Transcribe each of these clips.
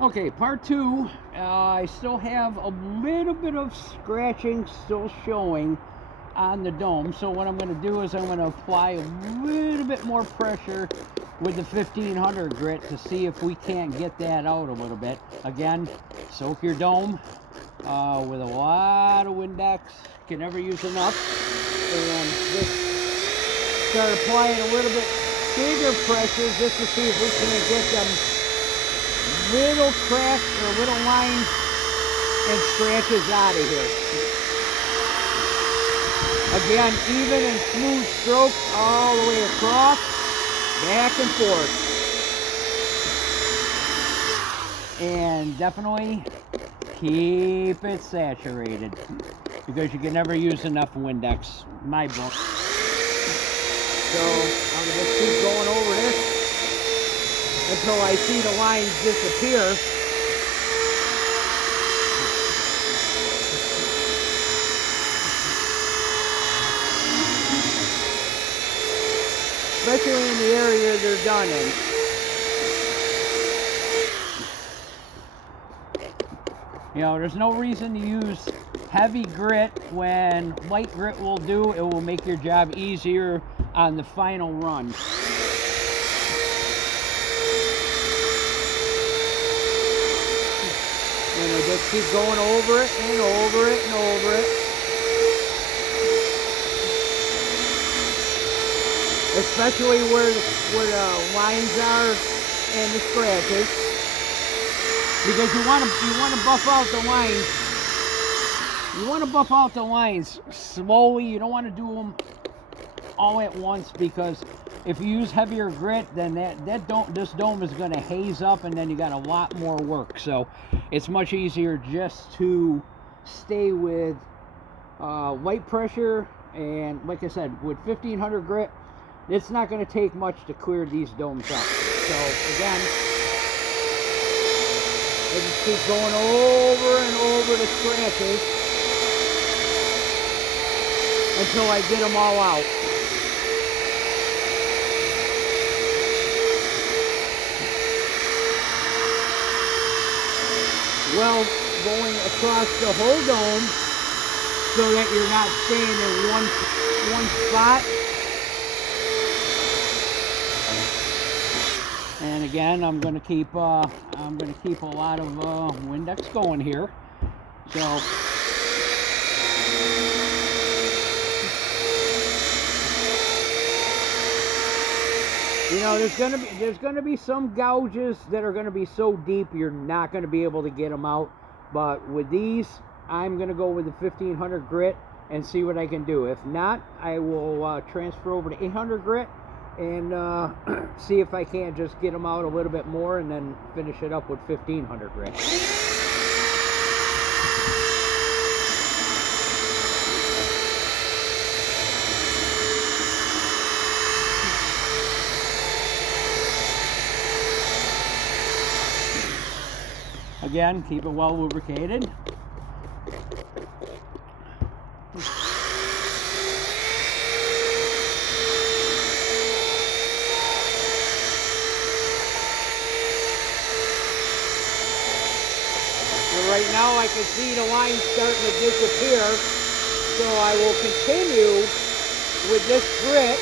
Okay, part two. I still have a little bit of scratching still showing on the dome. So what I'm going to do is I'm going to apply a little bit more pressure with the 1500 grit to see if we can't get that out a little bit. Again, soak your dome with a lot of Windex. Can never use enough. And just start applying a little bit bigger pressure just to see if we can't get them little cracks or little lines and scratches out of here. Again, even and smooth strokes all the way across, back and forth. And definitely keep it saturated because you can never use enough Windex, in my book. So I'm going to just keep going over this until I see the lines disappear. Especially in the area they're done in. You know, there's no reason to use heavy grit when light grit will do. It will make your job easier on the final run. And I just keep going over it and over it and over it. Especially where the lines are and the scratches. Because you want to buff out the lines. You want to buff out the lines slowly. You don't want to do them all at once, because if you use heavier grit, then this dome is going to haze up, and then you got a lot more work. So it's much easier just to stay with light pressure. And like I said, with 1500 grit, it's not going to take much to clear these domes up. So again, I just keep going over and over the scratches until I get them all out. Well, going across the whole dome so that you're not staying in one spot. And again, I'm going to keep a lot of Windex going here. So you know, there's going to be some gouges that are going to be so deep you're not going to be able to get them out. But with these, I'm going to go with the 1500 grit and see what I can do. If not, I will transfer over to 800 grit and see if I can't just get them out a little bit more and then finish it up with 1500 grit. Again, keep it well lubricated. Right now I can see the lines starting to disappear, so I will continue with this grit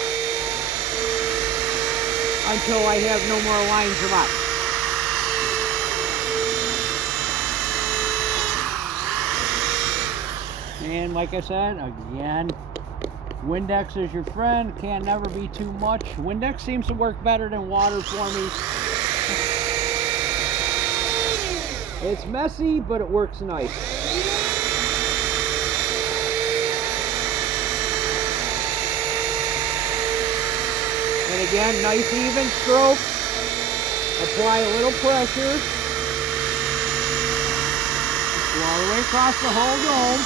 until I have no more lines left. And like I said, again, Windex is your friend. Can never be too much. Windex seems to work better than water for me. It's messy, but it works nice. And again, nice even stroke. Apply a little pressure. Go all the way across the whole dome.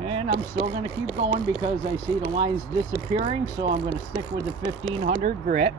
And I'm still going to keep going because I see the lines disappearing, so I'm going to stick with the 1500 grit.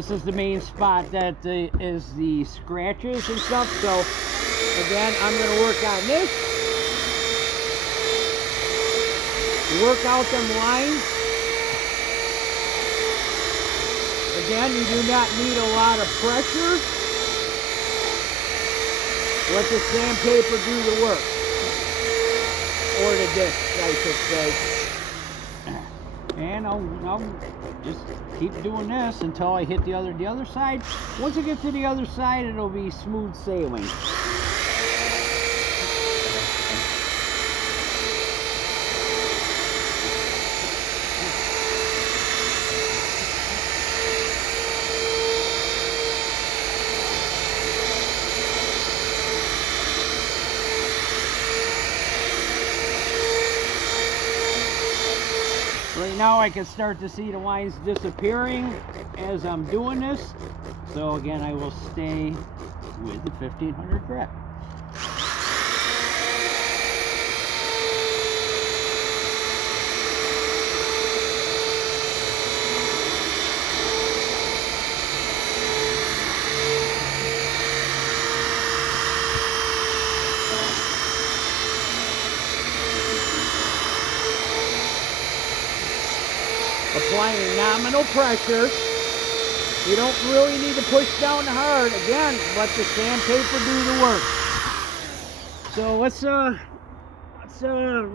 this is the main spot that is the scratches and stuff. So again, I'm going to work on this, work out them lines. Again, you do not need a lot of pressure. Let the sandpaper do the work, or the disc, I should say. And I'll just keep doing this until I hit the other side. Once I get to the other side, it'll be smooth sailing. Right now I can start to see the lines disappearing as I'm doing this. So again, I will stay with the 1500 grit. Applying nominal pressure. You don't really need to push down hard. Again, let the sandpaper do the work. So let's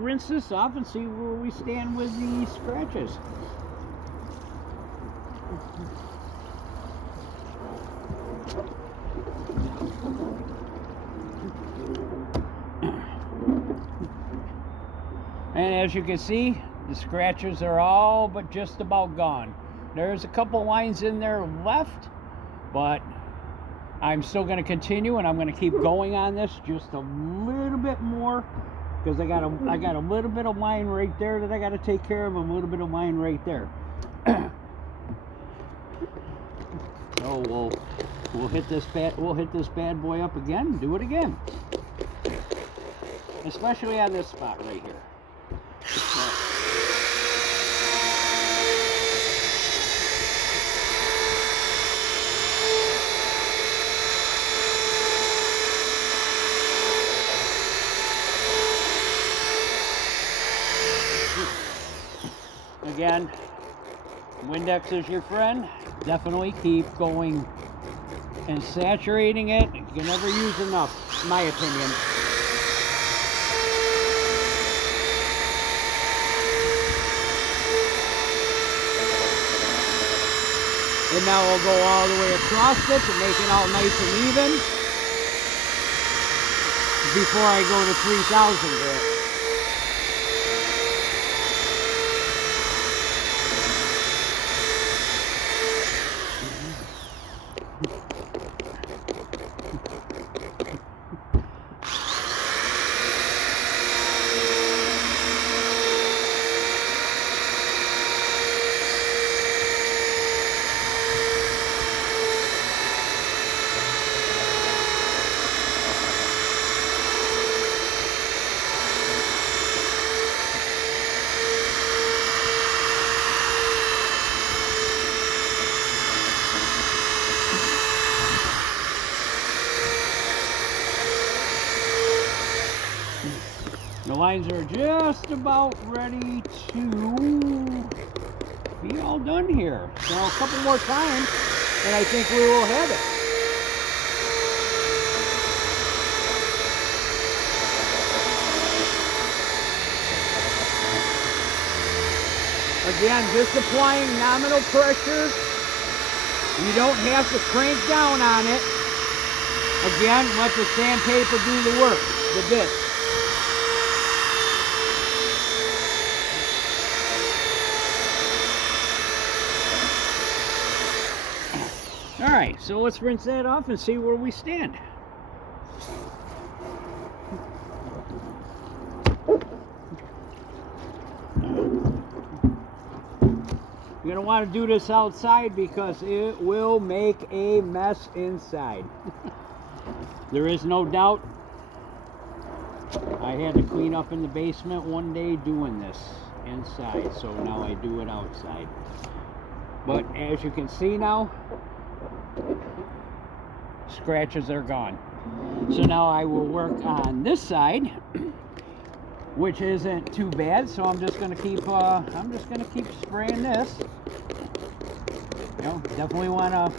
rinse this off and see where we stand with the scratches. And as you can see, the scratches are all but just about gone. There's a couple lines in there left, but I'm still going to continue, and I'm going to keep going on this just a little bit more, because I got a little bit of line right there that I got to take care of, and a little bit of line right there. So we'll hit this bad boy up again, do it again, especially on this spot right here. Again, Windex is your friend. Definitely keep going and saturating it. You can never use enough, in my opinion. And now we'll go all the way across it to make it all nice and even before I go to 3000 grit. The lines are just about ready to be all done here. So a couple more times and I think we will have it. Again, just applying nominal pressure. You don't have to crank down on it. Again, let the sandpaper do the work, the disc. Alright, so let's rinse that off and see where we stand. You're going to want to do this outside because it will make a mess inside. There is no doubt. I had to clean up in the basement one day doing this inside, so now I do it outside. But as you can see now, scratches are gone. So now I will work on this side, which isn't too bad. So I'm just gonna keep spraying this. You know, definitely want to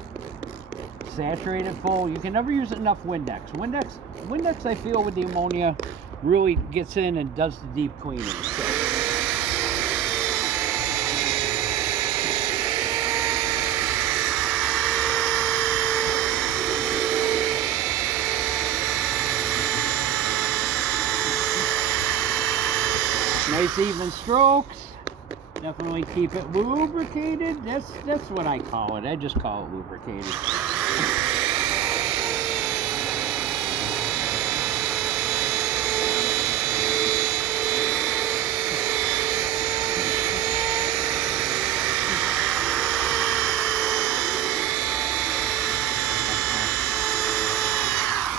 saturate it full. You can never use enough Windex. Windex, I feel with the ammonia really gets in and does the deep cleaning. So. Nice even strokes. Definitely keep it lubricated. That's what I call it. I just call it lubricated.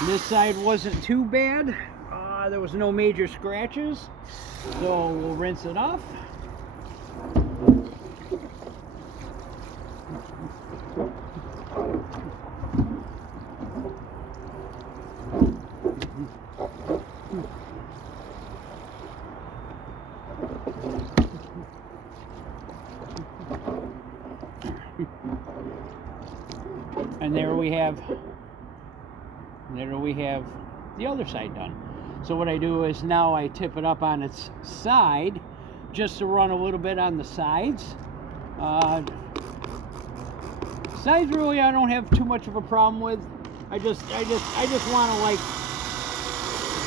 This side wasn't too bad. There was no major scratches, so we'll rinse it off. And there we have the other side done. So what I do is now I tip it up on its side just to run a little bit on the sides. Sides really I don't have too much of a problem with. I just want to like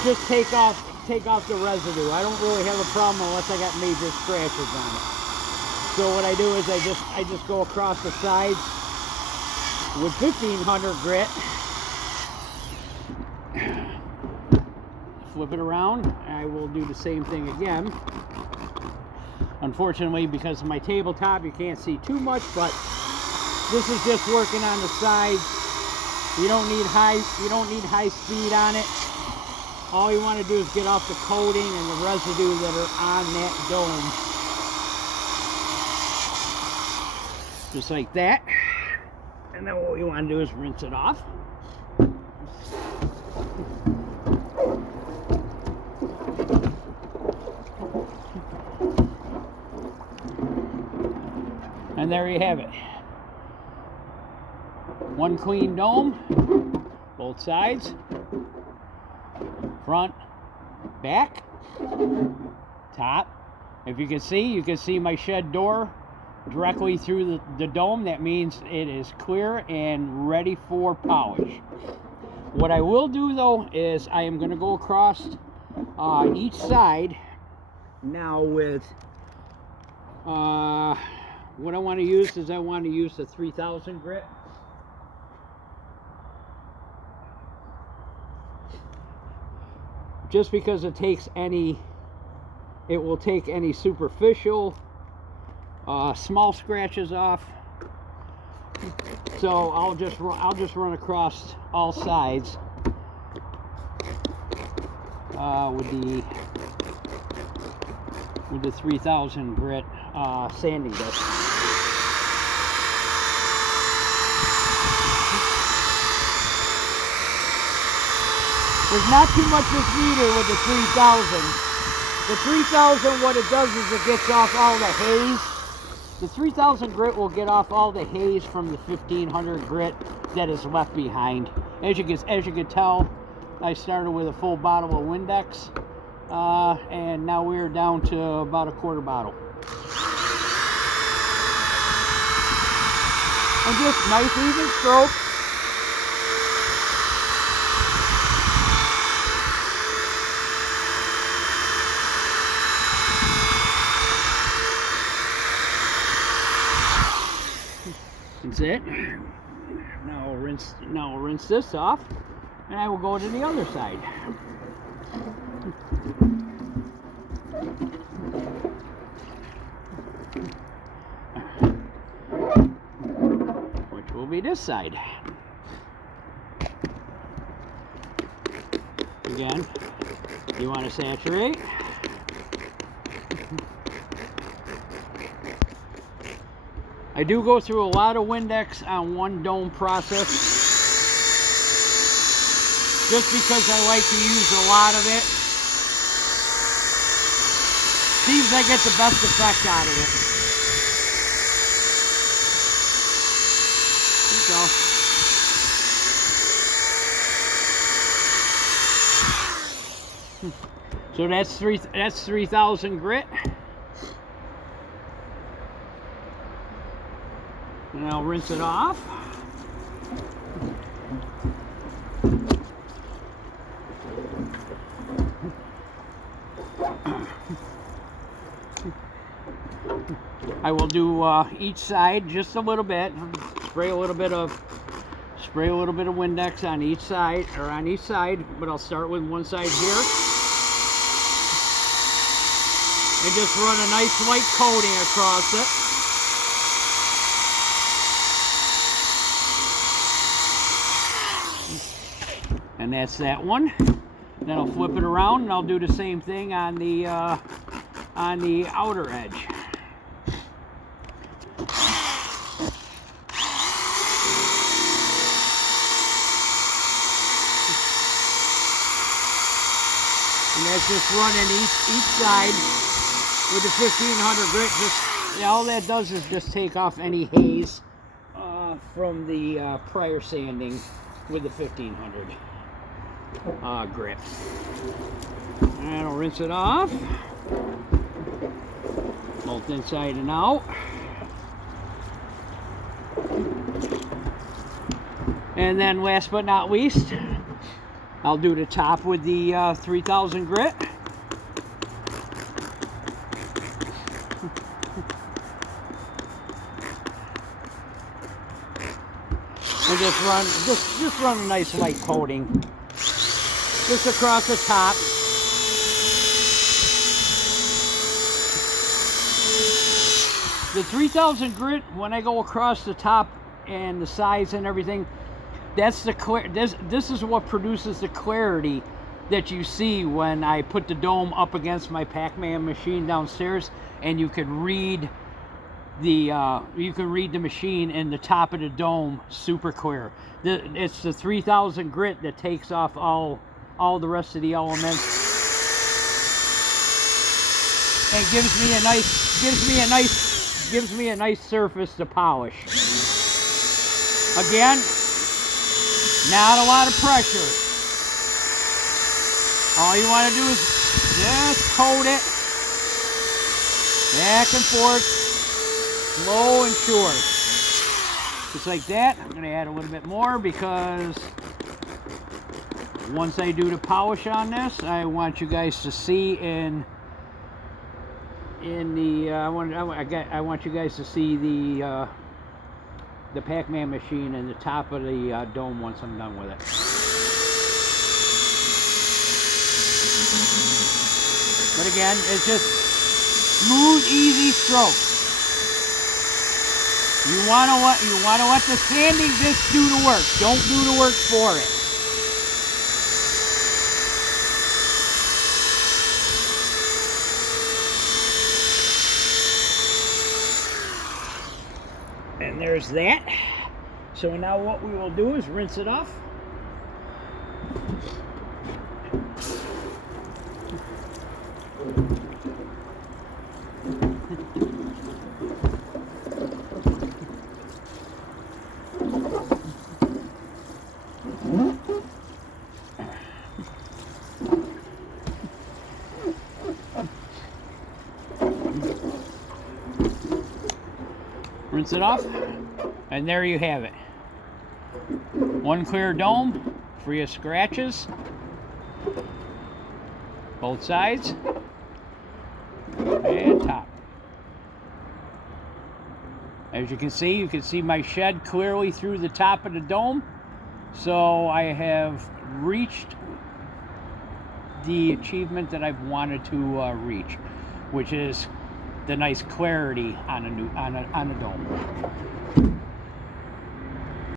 just take off the residue. I don't really have a problem unless I got major scratches on it. So what I do is I just go across the sides with 1500 grit. Flip it around. I will do the same thing again. Unfortunately, because of my tabletop, you can't see too much, but this is just working on the sides. You don't need high speed on it. All you want to do is get off the coating and the residue that are on that dome. Just like that. And then what you want to do is rinse it off. And there you have it. One clean dome, both sides, front, back, top. If you can see my shed door directly through the dome. That means it is clear and ready for polish. What I will do though is I am going to go across each side now with what I want to use is I want to use the 3000 grit. Just because it will take any superficial small scratches off. So I'll just run across all sides with the 3000 grit sanding disc. There's not too much that's needed with the 3000. The 3000, what it does is it gets off all the haze. The 3000 grit will get off all the haze from the 1500 grit that is left behind. As you can tell, I started with a full bottle of Windex, and now we're down to about a quarter bottle. And just nice even strokes. That's it. Now I'll rinse this off, and I will go to the other side. Which will be this side. Again, you want to saturate. I do go through a lot of Windex on one dome process, just because I like to use a lot of it. Seems I get the best effect out of it. So that's 3,000 grit. And I'll rinse it off. I will do each side just a little bit. Spray a little bit of Windex on each side, but I'll start with one side here. And just run a nice light coating across it. And that's that one. Then I'll flip it around and I'll do the same thing on the outer edge. And that's just running each side with the 1500 grit. All that does is just take off any haze from the prior sanding with the 1500 grit. And I'll rinse it off, both inside and out. And then last but not least, I'll do the top with the 3000 grit. And just run a nice light coating just across the top. The 3000 grit, when I go across the top and the sides and everything, that's the clear. This is what produces the clarity that you see when I put the dome up against my Pac-Man machine downstairs, and you can read the machine in the top of the dome super clear. It's the 3000 grit that takes off all the rest of the elements and gives me a nice surface to polish. Again, not a lot of pressure. All you want to do is just coat it back and forth, slow and sure. Just like that. I'm going to add a little bit more because once I do the polish on this, I want you guys to see I want you guys to see the Pac-Man machine and the top of the dome once I'm done with it. But again, it's just smooth, easy strokes. You want to let the sanding disc do the work. Don't do the work for it. And there's that. So now what we will do is rinse it off. Rinse it off, and there you have it. One clear dome, free of scratches, both sides, and top. As you can see my shed clearly through the top of the dome. So I have reached the achievement that I've wanted to reach, which is the nice clarity on a dome.